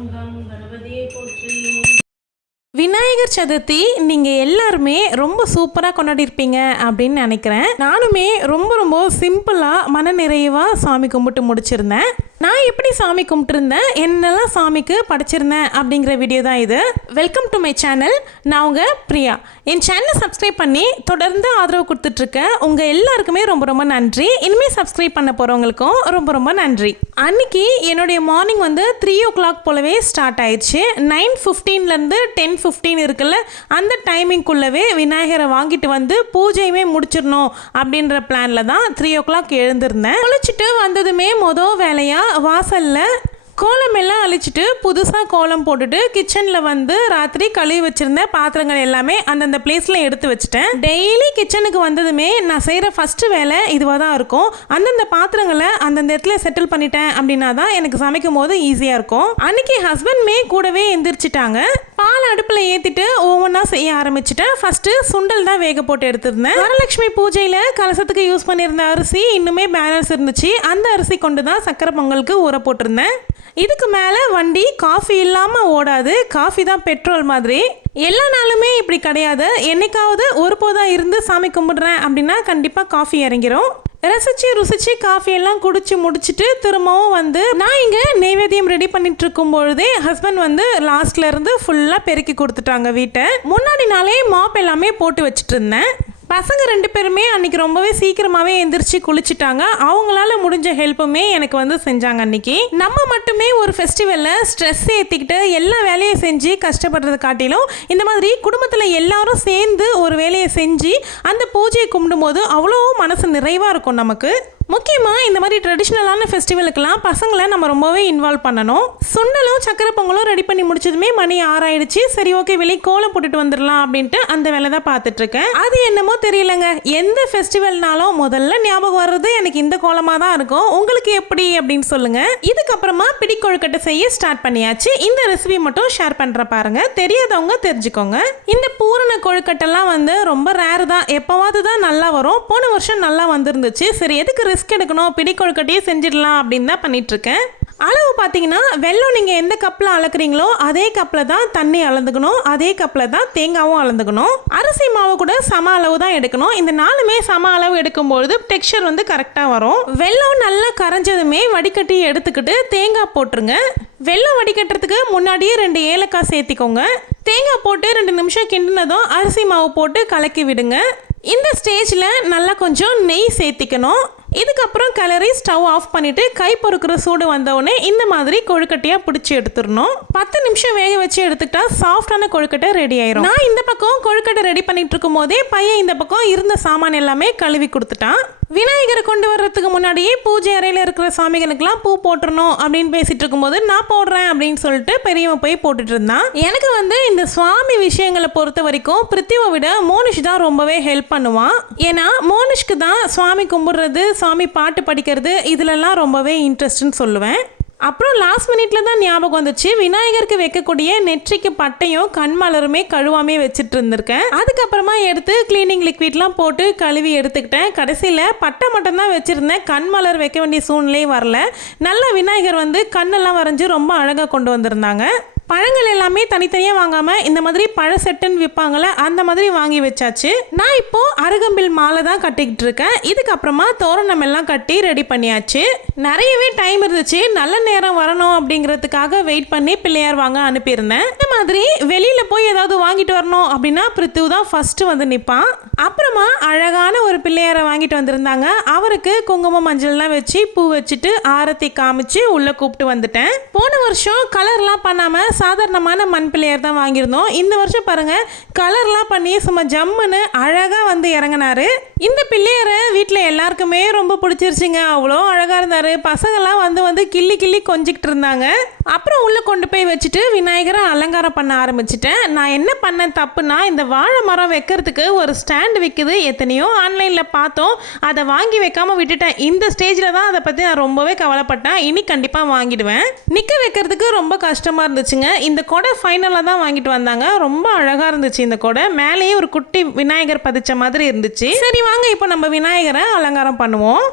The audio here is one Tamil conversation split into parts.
ஓம் கம் கணபதியே போற்றி. விநாயகர் சதுர்த்தி நீங்கள் எல்லாருமே ரொம்ப சூப்பராக கொண்டாடிருப்பீங்க அப்படின்னு நினைக்கிறேன். நானுமே ரொம்ப சிம்பிளாக மன நிறைவாக சாமி கும்பிட்டு முடிச்சிருந்தேன். நான் எப்படி சாமி கும்பிட்டுருந்தேன், என்னெல்லாம் சாமிக்கு படைச்சிருந்தேன் அப்படிங்கிற வீடியோ தான் இது. Welcome to my channel. நான் உங்கள் பிரியா. என் சேனலை சப்ஸ்கிரைப் பண்ணி தொடர்ந்து ஆதரவு கொடுத்துட்ருக்கேன். உங்கள் எல்லாருக்குமே ரொம்ப நன்றி. இனிமேல் சப்ஸ்கிரைப் பண்ண போகிறவங்களுக்கும் ரொம்ப நன்றி. அன்னைக்கு என்னுடைய மார்னிங் 3 o'clock போலவே ஸ்டார்ட் ஆயிடுச்சு. 9:15 10:15 இருக்குல்ல, அந்த டைமிங்குள்ளவே விநாயகரை வாங்கிட்டு பூஜையுமே முடிச்சிடணும் அப்படின்ற பிளானில் தான் 3 o'clock எழுந்திருந்தேன். குளிச்சுட்டு வந்ததுமே மொதல் வேலையாக வாசலில் கோலம் எல்லாம் அழிச்சிட்டு புதுசாக கோலம் போட்டுட்டு கிச்சனில் ராத்திரி கழுவி வச்சுருந்த பாத்திரங்கள் எல்லாமே அந்தந்த பிளேஸில் எடுத்து வச்சுட்டேன். டெய்லி கிச்சனுக்கு வந்ததுமே நான் செய்கிற ஃபஸ்ட்டு வேலை இதுவாக தான் இருக்கும். அந்தந்த பாத்திரங்களை அந்தந்த இடத்துல செட்டில் பண்ணிட்டேன் அப்படின்னா தான் எனக்கு சமைக்கும் போது ஈஸியாக இருக்கும். அன்றைக்கி ஹஸ்பண்ட்மே கூடவே எந்திரிச்சிட்டாங்க. பால் அடுப்பில் ஏற்றிட்டு ஒவ்வொன்றா செய்ய ஆரம்பிச்சிட்டேன். ஃபஸ்ட்டு சுண்டல் தான் வேக போட்டு எடுத்திருந்தேன். வரலட்சுமி பூஜையில் கலசத்துக்கு யூஸ் பண்ணியிருந்த அரிசி இன்னுமே பேலன்ஸ் இருந்துச்சு. அந்த அரிசி கொண்டு தான் சக்கரை பொங்கலுக்கு ஊற போட்டிருந்தேன். இதுக்கு மேலே வண்டி காஃபி இல்லாமல் ஓடாது. காஃபி தான் பெட்ரோல் மாதிரி. எல்லா நாளுமே இப்படி கிடையாது. என்னைக்காவது ஒரு போதாக இருந்து சாமி கும்பிடுறேன் அப்படின்னா கண்டிப்பாக காஃபி இறங்கிரும். ருசிச்சு காஃபி எல்லாம் குடிச்சு முடிச்சுட்டு திரும்பவும் நான் இங்கே நெய்வேத்தியம் ரெடி பண்ணிட்டு இருக்கும் பொழுதே ஹஸ்பண்ட் லாஸ்ட்ல இருந்து ஃபுல்லாக பெருக்கி கொடுத்துட்டாங்க வீட்டை. முன்னாடி நாளே மாப் எல்லாமே போட்டு வச்சுட்டு இருந்தேன். பசங்க 2 பேருமே அன்றைக்கி ரொம்பவே சீக்கிரமாகவே எந்திரிச்சு குளிச்சுட்டாங்க. அவங்களால முடிஞ்ச ஹெல்ப்புமே எனக்கு செஞ்சாங்க. அன்றைக்கி நம்ம மட்டுமே ஒரு ஃபெஸ்டிவலில் ஸ்ட்ரெஸ் ஏற்றிக்கிட்டு எல்லா வேலையும் செஞ்சு கஷ்டப்படுறத காட்டிலும் இந்த மாதிரி குடும்பத்தில் எல்லாரும் சேர்ந்து ஒரு வேலையை செஞ்சு அந்த பூஜையை கும்பிடும்போது அவ்வளோ மனசு நிறைவாக இருக்கும் நமக்கு. முக்கியமாக இந்த மாதிரி ட்ரெடிஷ்னலான ஃபெஸ்டிவலுக்கெல்லாம் பசங்களை நம்ம ரொம்பவே இன்வால்வ் பண்ணணும். சுண்டலும் சக்கரை பொங்கலும் ரெடி பண்ணி முடிச்சதுமே மணி 6 ஆயிடுச்சு. சரி, ஓகே, வெளியே கோலம் போட்டுட்டு வந்துடலாம் அப்படின்ட்டு அந்த வேலை தான் பார்த்துட்ருக்கேன். அது என்னமோ தெரியலங்க, எந்த ஃபெஸ்டிவல்னாலும் முதல்ல ஞாபகம் வர்றது எனக்கு இந்த கோலமாக தான் இருக்கும். உங்களுக்கு எப்படி அப்படின்னு சொல்லுங்கள். இதுக்கப்புறமா பிடி கொழுக்கட்டை செய்ய ஸ்டார்ட் பண்ணியாச்சு. இந்த ரெசிபி மட்டும் ஷேர் பண்ணுற பாருங்க, தெரியாதவங்க தெரிஞ்சுக்கோங்க. இந்த பூரண கொழுக்கட்டெல்லாம் ரொம்ப ரேர் தான், எப்போவாது தான் நல்லா வரும். போன வருஷம் நல்லா வந்துருந்துச்சு. சரி, எதுக்கு ரிஸ்க் எடுக்கணும், பிடி கொழுக்கட்டையே செஞ்சிடலாம் அப்படின்னு தான் பண்ணிட்டு இருக்கேன். அளவு பார்த்தீங்கன்னா வெல்லம் நீங்கள் எந்த கப்பில் அளக்குறீங்களோ அதே கப்பில் தான் தண்ணி அளந்துக்கணும், அதே கப்பில் தான் தேங்காவும் அளந்துக்கணும். அரிசி மாவு கூட சம அளவு தான் எடுக்கணும். இந்த 4மே சம அளவு எடுக்கும்பொழுது டெக்ஸ்சர் கரெக்டாக வரும். வெல்லம் நல்லா கரைஞ்சதுமே வடிகட்டி எடுத்துக்கிட்டு தேங்காய் போட்டுருங்க. வெல்லம் வடிகட்டுறதுக்கு முன்னாடியே 2 ஏலக்காய் சேர்த்திக்கோங்க. தேங்காய் போட்டு 2 நிமிஷம் கிண்டினதும் அரிசி மாவு போட்டு கலக்கி விடுங்க. இந்த ஸ்டேஜில் நல்லா கொஞ்சம் நெய் சேர்த்திக்கணும். இதுக்கப்புறம் கிளறி ஸ்டவ் ஆஃப் பண்ணிவிட்டு கை பொறுக்கிற சூடு வந்தவுடனே இந்த மாதிரி கொழுக்கட்டையாக பிடிச்சி எடுத்துடணும். 10 நிமிஷம் வேக வச்சு எடுத்துக்கிட்டா சாஃப்டான கொழுக்கட்டை ரெடி ஆயிரும். நான் இந்த பக்கம் கொழுக்கட்டை ரெடி பண்ணிட்டு இருக்கும் போதே பையன் இந்த பக்கம் இருந்த சாமான் எல்லாமே கழுவி கொடுத்துட்டான். விநாயகரை கொண்டு வர்றதுக்கு முன்னாடியே பூஜை அறையில் இருக்கிற சாமிகளுக்கெல்லாம் பூ போட்டுறணும் அப்படின்னு பேசிட்டு இருக்கும்போது நான் போடுறேன் அப்படின்னு சொல்லிட்டு பெரியவன் போய் போட்டுட்டு இருந்தான். எனக்கு இந்த சுவாமி விஷயங்களை பொறுத்த வரைக்கும் பிருத்திவை விட மோனிஷ் தான் ரொம்பவே ஹெல்ப் பண்ணுவான். ஏன்னா மோனிஷ்க்கு தான் சுவாமி கும்பிடுறது, சாமி பாட்டு படிக்கிறது இதுலெல்லாம் ரொம்பவே இன்ட்ரெஸ்ட்னு சொல்லுவேன். அப்புறம் லாஸ்ட் மினிட்ல தான் ஞாபகம் வந்துச்சு, விநாயகருக்கு வைக்கக்கூடிய நெற்றிக்கு பட்டையும் கண் மலருமே கழுவாமே வச்சுட்டு இருந்திருக்கேன். அதுக்கப்புறமா எடுத்து கிளீனிங் லிக்விட்லாம் போட்டு கழுவி எடுத்துக்கிட்டேன். கடைசியில் பட்டை மட்டும் தான் வச்சுருந்தேன், கண் மலர் வைக்க வேண்டிய சூழ்நிலையே வரல. நல்ல விநாயகர் கண்ணெல்லாம் வரைஞ்சி ரொம்ப அழகாக கொண்டு வந்திருந்தாங்க. பழங்கள் எல்லாமே தனித்தனியாக வாங்காமல் இந்த மாதிரி பழ செட்டுன்னு விற்பாங்கள அந்த மாதிரி வாங்கி வச்சாச்சு. நான் இப்போது அருகம்பில் மாலை தான் கட்டிக்கிட்டு இருக்கேன். இதுக்கப்புறமா தோரணம் எல்லாம் கட்டி ரெடி பண்ணியாச்சு. நிறையவே டைம் இருந்துச்சு, நல்ல நேரம் வரணும் அப்படிங்கிறதுக்காக வெயிட் பண்ணி பிள்ளையார் வாங்க அனுப்பியிருந்தேன். இந்த மாதிரி வெளியில் போய் ஏதாவது வாங்கிட்டு வரணும் அப்படின்னா பிருத்திவு தான் ஃபஸ்ட்டு நிற்பான். அப்புறமா அழகான ஒரு பிள்ளையாரை வாங்கிட்டு வந்திருந்தாங்க. அவருக்கு குங்குமம் மஞ்சள்லாம் வச்சு பூ வச்சுட்டு ஆரத்தி காமிச்சு உள்ளே கூப்பிட்டு வந்துட்டேன். போன வருஷம் கலர்லாம் பண்ணாமல் சாதாரணமான மண் பிள்ளையார் தான் வாங்கியிருந்தோம். இந்த வருஷம் பாருங்க கலர்லாம் பண்ணி சும்மா ஜம்முன்னு அழகாக இறங்கினாரு. இந்த பிள்ளையாரை வீட்டில் எல்லாருக்குமே ரொம்ப பிடிச்சிருச்சுங்க. அவ்வளோ அழகாக இருந்தார். பசங்கள்லாம் கிள்ளி கொஞ்சிக்கிட்டு இருந்தாங்க. அப்புறம் உள்ளே கொண்டு போய் வச்சுட்டு விநாயகரை அலங்காரம் பண்ண ஆரம்பிச்சிட்டேன். நான் என்ன பண்ண தப்புனா, இந்த வாழை மரம் வைக்கிறதுக்கு ஒரு ஸ்டாண்ட் விற்குது, எத்தனையோ ஆன்லைனில் பார்த்தோம், அதை வாங்கி வைக்காமல் விட்டுட்டேன். இந்த ஸ்டேஜில் தான் அதை பற்றி நான் ரொம்பவே கவலைப்பட்டேன். இனி கண்டிப்பாக வாங்கிடுவேன். நிற்க வைக்கிறதுக்கு ரொம்ப கஷ்டமாக இருந்துச்சுங்க. இந்த கொடை ஃபைனலாக தான் வாங்கிட்டு வந்தாங்க. ரொம்ப அழகாக இருந்துச்சு. இந்த கொடை மேலேயே ஒரு குட்டி விநாயகர் பதிச்ச மாதிரி இருந்துச்சு. சரி வாங்க இப்போ நம்ம விநாயகரை அலங்காரம் பண்ணுவோம்.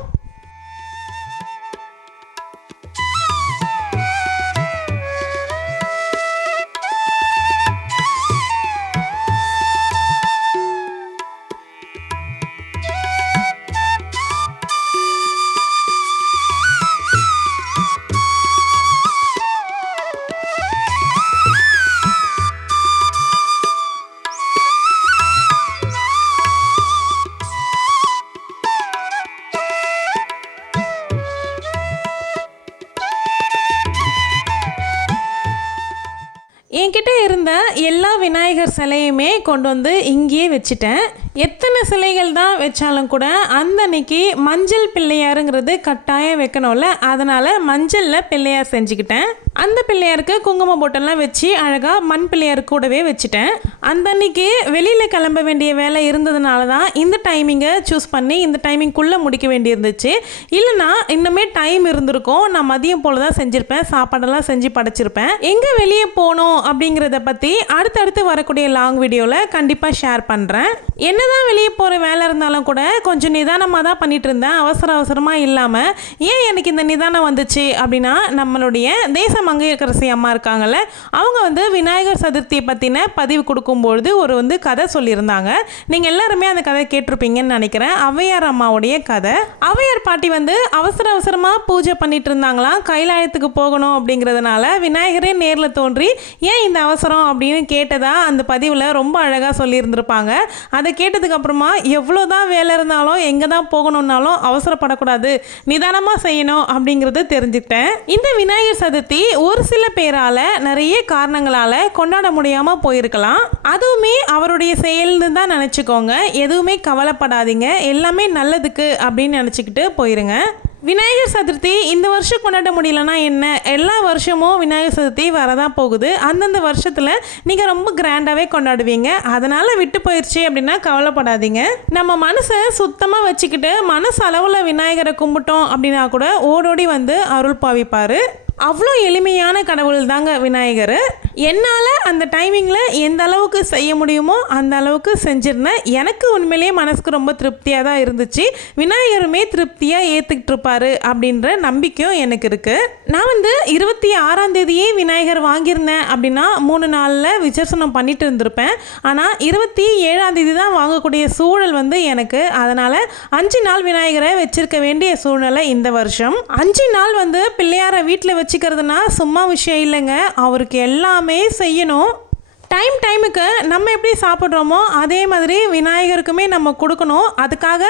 என்கிட்ட இருந்த எல்லா விநாயகர் சிலையுமே கொண்டு வந்து இங்கேயே வச்சுட்டேன். எத்தனை சிலைகள் தான் வச்சாலும் கூட அந்த அன்னைக்கு மஞ்சள் பிள்ளையாருங்கிறது கட்டாயம் வைக்கணும்ல, அதனால் மஞ்சளில் பிள்ளையார் செஞ்சுக்கிட்டேன். அந்த பிள்ளையாருக்கு குங்குமம் போட்டெல்லாம் வச்சு அழகாக மண் பிள்ளையார் கூடவே வச்சுட்டேன். அந்த அன்னைக்கு வெளியில் கிளம்ப வேண்டிய வேலை இருந்ததுனால தான் இந்த டைமிங்கை சூஸ் பண்ணி இந்த டைமிங்குள்ளே முடிக்க வேண்டியிருந்துச்சு. இல்லைனா இன்னுமே டைம் இருந்திருக்கும். நான் மதியம் போல் தான் செஞ்சுருப்பேன், சாப்பாடெல்லாம் செஞ்சு படைச்சிருப்பேன். எங்கே வெளியே போகணும் அப்படிங்கிறத பற்றி அடுத்தடுத்து வரக்கூடிய லாங் வீடியோவில் கண்டிப்பாக ஷேர் பண்ணுறேன். என்னதான் வெளியே போகிற வேலை இருந்தாலும் கூட கொஞ்சம் நிதானமாக தான் பண்ணிட்டு இருந்தேன், அவசரமாக இல்லாமல். ஏன் எனக்கு இந்த நிதானம் வந்துச்சு அப்படின்னா, நம்மளுடைய தேச மங்கையரசி அம்மா இருக்காங்கல்ல, அவங்க வந்து விநாயகர் சதுர்த்தியை பற்றின பதிவு கொடுக்கும்பொழுது ஒரு கதை சொல்லியிருந்தாங்க. நீங்கள் எல்லாருமே அந்த கதை கேட்டிருப்பீங்கன்னு நினைக்கிறேன். ஔவையார் அம்மாவுடைய கதை. ஔவையார் பாட்டி அவசரமாக பூஜை பண்ணிட்டு இருந்தாங்களாம். கைலாயத்துக்கு போகணும் அப்படிங்கிறதுனால விநாயகரே நேரில் தோன்றி ஏன் இந்த அவசரம் அப்படின்னு கேட்டதா அந்த பதிவில் ரொம்ப அழகாக சொல்லியிருந்திருப்பாங்க. அதை கேட்டதுக்கு அப்புறமா எவ்வளோதான் வேலை இருந்தாலும் எங்கே தான் போகணுன்னாலும் அவசரப்படக்கூடாது, நிதானமாக செய்யணும் அப்படிங்கிறது தெரிஞ்சுக்கிட்டேன். இந்த விநாயகர் சதுர்த்தி ஒரு சில பேரால் நிறைய காரணங்களால் கொண்டாட முடியாமல் போயிருக்கலாம். அதுவுமே அவருடைய செயல்னு தான் நினச்சிக்கோங்க. எதுவுமே கவலைப்படாதீங்க, எல்லாமே நல்லதுக்கு அப்படின்னு நினச்சிக்கிட்டு போயிருங்க. விநாயகர் சதுர்த்தி இந்த வருஷம் கொண்டாட முடியலன்னா என்ன, எல்லா வருஷமும் விநாயகர் சதுர்த்தி வரதான் போகுது. அந்தந்த வருஷத்தில் நீங்கள் ரொம்ப கிராண்டாகவே கொண்டாடுவீங்க. அதனால் விட்டு போயிடுச்சு அப்படின்னா கவலைப்படாதீங்க. நம்ம மனசை சுத்தமாக வச்சுக்கிட்டு மனசு அளவில் விநாயகரை கும்பிட்டோம் அப்படின்னா கூட ஓடோடி அருள் பாவிப்பார். அவ்வளோ எளிமையான கடவுள் தாங்க விநாயகர். என்னால் அந்த டைமிங்கில் எந்த அளவுக்கு செய்ய முடியுமோ அந்த அளவுக்கு செஞ்சிருந்தேன். எனக்கு உண்மையிலேயே மனசுக்கு ரொம்ப திருப்தியாக தான் இருந்துச்சு. விநாயகருமே திருப்தியாக ஏற்றுக்கிட்டு இருப்பார் அப்படின்ற நம்பிக்கையும் எனக்கு இருக்குது. நான் 26ஆம் தேதியே விநாயகர் வாங்கியிருந்தேன் அப்படின்னா 3 நாளில் விசர்சனம் பண்ணிட்டு இருந்திருப்பேன். ஆனால் 27ஆம் தேதி தான் வாங்கக்கூடிய சூழல் எனக்கு. அதனால் 5 நாள் விநாயகரை வச்சிருக்க வேண்டிய சூழ்நிலை இந்த வருஷம். 5 நாள் பிள்ளையாரை வீட்டில் வச்சுக்கிறதுனா சும்மா விஷயம் இல்லைங்க. அவருக்கு எல்லாமே செய்யணும். டைமுக்கு நம்ம எப்படி சாப்பிட்றோமோ அதே மாதிரி விநாயகருக்குமே நம்ம கொடுக்கணும். அதுக்காக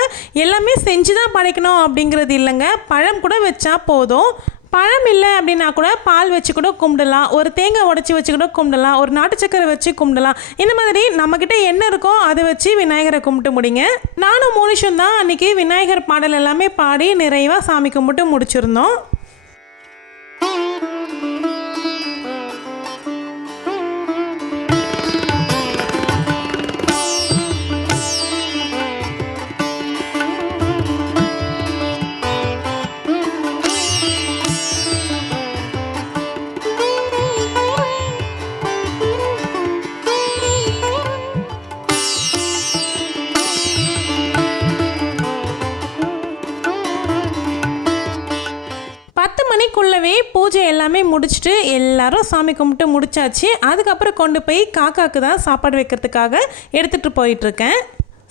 எல்லாமே செஞ்சு தான் படைக்கணும் அப்படிங்கிறது இல்லைங்க. பழம் கூட வச்சா போதும். பழம் இல்லை அப்படின்னா கூட பால் வச்சு கூட கும்பிடலாம், ஒரு தேங்காய் உடச்சி வச்சு கூட கும்பிடலாம், ஒரு நாட்டு சக்கரை வச்சு கும்பிடலாம். இந்த மாதிரி நம்மக்கிட்ட என்ன இருக்கோ அதை வச்சு விநாயகரை கும்பிட்டு முடிங்க. நானும் மோனிஷும் தான் அன்றைக்கி விநாயகர் பாடல் எல்லாமே பாடி நிறைவாக சாமி கும்பிட்டு முடிச்சிருந்தோம். மணிக்குள்ளவே பூஜை எல்லாமே முடிச்சுட்டு எல்லாரும் சாமி கும்பிட்டு முடிச்சாச்சு. அதுக்கப்புறம் கொண்டு போய் காக்காக்கு தான் சாப்பாடு வைக்கிறதுக்காக எடுத்துகிட்டு போயிட்டுருக்கேன்.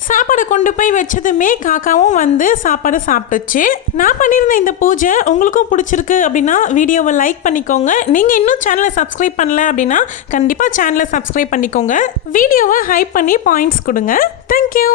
சாப்பாடு கொண்டு போய் வச்சதுமே காக்காவும் சாப்பாடு சாப்பிட்டுச்சு. நான் பண்ணியிருந்த இந்த பூஜை உங்களுக்கும் பிடிச்சிருக்கு அப்படின்னா வீடியோவை லைக் பண்ணிக்கோங்க. நீங்கள் இன்னும் சேனலை சப்ஸ்கிரைப் பண்ணல அப்படின்னா கண்டிப்பாக சேனலை சப்ஸ்கிரைப் பண்ணிக்கோங்க. வீடியோவை ஹைப் பண்ணி பாயிண்ட்ஸ் கொடுங்க. தேங்க்யூ.